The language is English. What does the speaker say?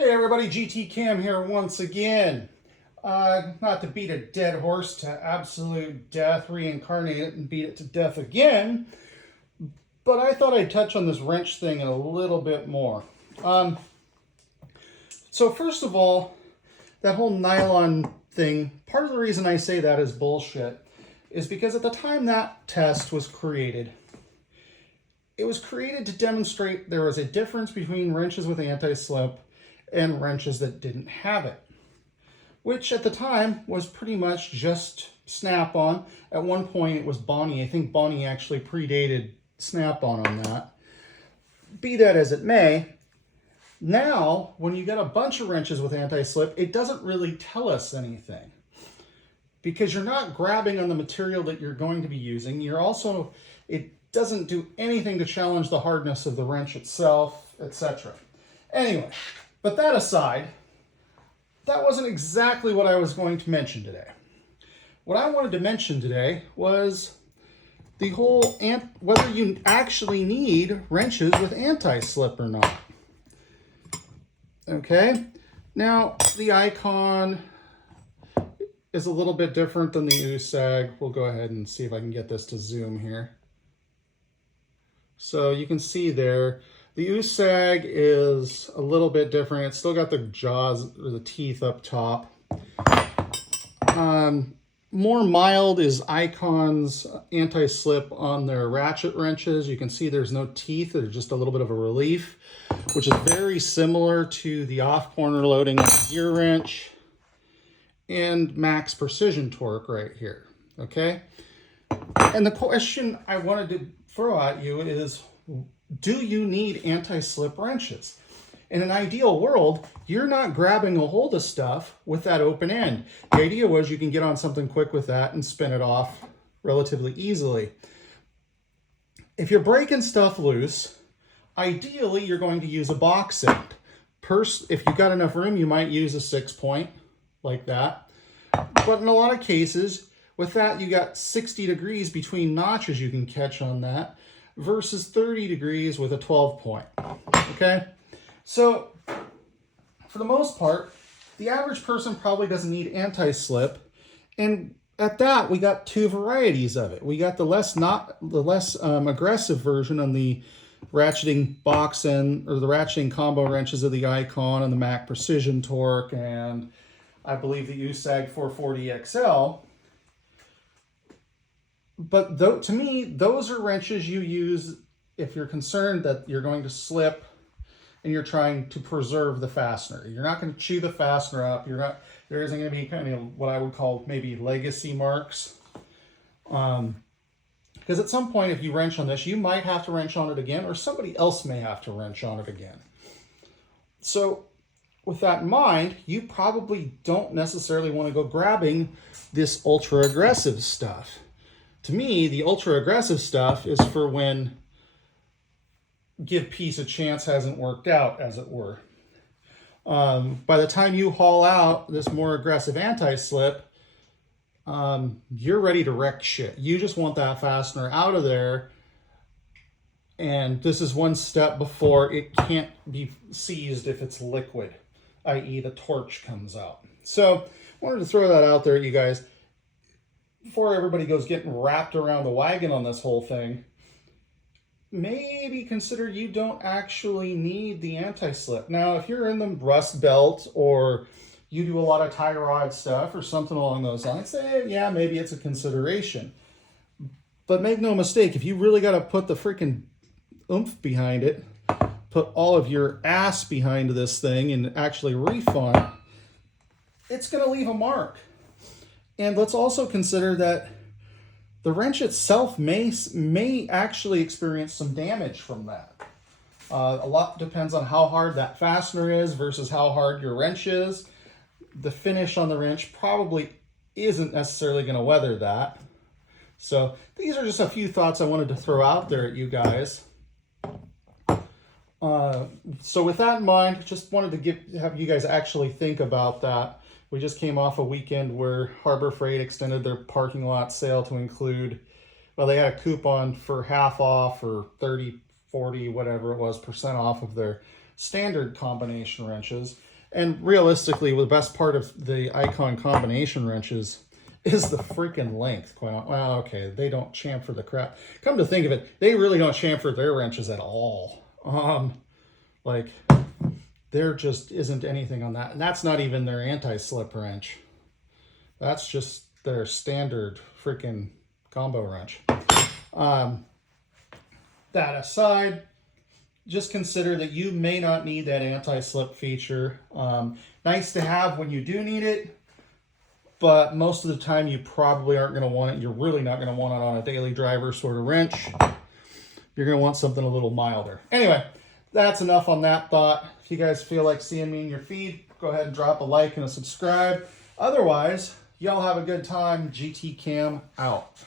Hey everybody, GT Cam here once again. Not to beat a dead horse to absolute death, reincarnate it and beat it to death again, but I thought I'd touch on this wrench thing a little bit more. So first of all, that whole nylon thing, part of the reason I say that is bullshit is because at the time that test was created, it was created to demonstrate there was a difference between wrenches with anti-slip and wrenches that didn't have it, which at the time was pretty much just Snap-on. At one point it was Bonnie. I think Bonnie actually predated Snap-on on that. Be that as it may, now when you get a bunch of wrenches with anti-slip, it doesn't really tell us anything because you're not grabbing on the material that you're going to be using. It doesn't do anything to challenge the hardness of the wrench itself, etc. Anyway, but that aside, that wasn't exactly what I was going to mention today. What I wanted to mention today was the whole whether you actually need wrenches with anti-slip or not. Okay, now the Icon is a little bit different than the USAG. We'll go ahead and see if I can get this to zoom here. So you can see there, the USAG is a little bit different. It's still got the jaws or the teeth up top. More mild is Icon's anti-slip on their ratchet wrenches. You can see there's no teeth. There's just a little bit of a relief, which is very similar to the off-corner loading of the gear wrench and max precision torque right here, okay? And the question I wanted to throw at you is, do you need anti-slip wrenches? In an ideal world, you're not grabbing a hold of stuff with that open end. The idea was you can get on something quick with that and spin it off relatively easily. If you're breaking stuff loose, ideally you're going to use a box end. If you've got enough room, you might use a 6-point like that. But in a lot of cases, with that, you got 60 degrees between notches you can catch on that versus 30 degrees with a 12-point, okay? So, for the most part, the average person probably doesn't need anti-slip, and at that, we got two varieties of it. We got the less aggressive version on the ratcheting box end, or the ratcheting combo wrenches of the Icon and the Mac Precision Torque, and I believe the USAG 440 XL. But to me, those are wrenches you use if you're concerned that you're going to slip and you're trying to preserve the fastener. You're not going to chew the fastener up. There isn't going to be kind of what I would call maybe legacy marks. Because at some point, if you wrench on this, you might have to wrench on it again, or somebody else may have to wrench on it again. So with that in mind, you probably don't necessarily want to go grabbing this ultra aggressive stuff. To me, the ultra aggressive stuff is for when give peace a chance hasn't worked out, as it were. By the time you haul out this more aggressive anti-slip, you're ready to wreck shit. You just want that fastener out of there, and this is one step before it can't be seized if it's liquid, i.e. the torch comes out. So I wanted to throw that out there at you guys before everybody goes getting wrapped around the wagon on this whole thing. Maybe consider you don't actually need the anti-slip. Now, if you're in the rust belt or you do a lot of tie rod stuff or something along those lines, say, yeah, maybe it's a consideration. But make no mistake, if you really got to put the freaking oomph behind it, put all of your ass behind this thing and actually reef on it, it's going to leave a mark. And let's also consider that the wrench itself may actually experience some damage from that. A lot depends on how hard that fastener is versus how hard your wrench is. The finish on the wrench probably isn't necessarily going to weather that. So these are just a few thoughts I wanted to throw out there at you guys. So with that in mind, just wanted to have you guys actually think about that. We just came off a weekend where Harbor Freight extended their parking lot sale to include, well, they had a coupon for half off or 30, 40, whatever it was, % off of their standard combination wrenches. And realistically, the best part of the Icon combination wrenches is the freaking length. Well, okay, they don't chamfer the crap. Come to think of it, they really don't chamfer their wrenches at all. Like, there just isn't anything on that. And that's not even their anti-slip wrench. That's just their standard freaking combo wrench. That aside, just consider that you may not need that anti-slip feature. Nice to have when you do need it, but most of the time you probably aren't going to want it. You're really not going to want it on a daily driver sort of wrench. You're going to want something a little milder. Anyway, that's enough on that thought. If you guys feel like seeing me in your feed, go ahead and drop a like and a subscribe. Otherwise, y'all have a good time. GT Cam out.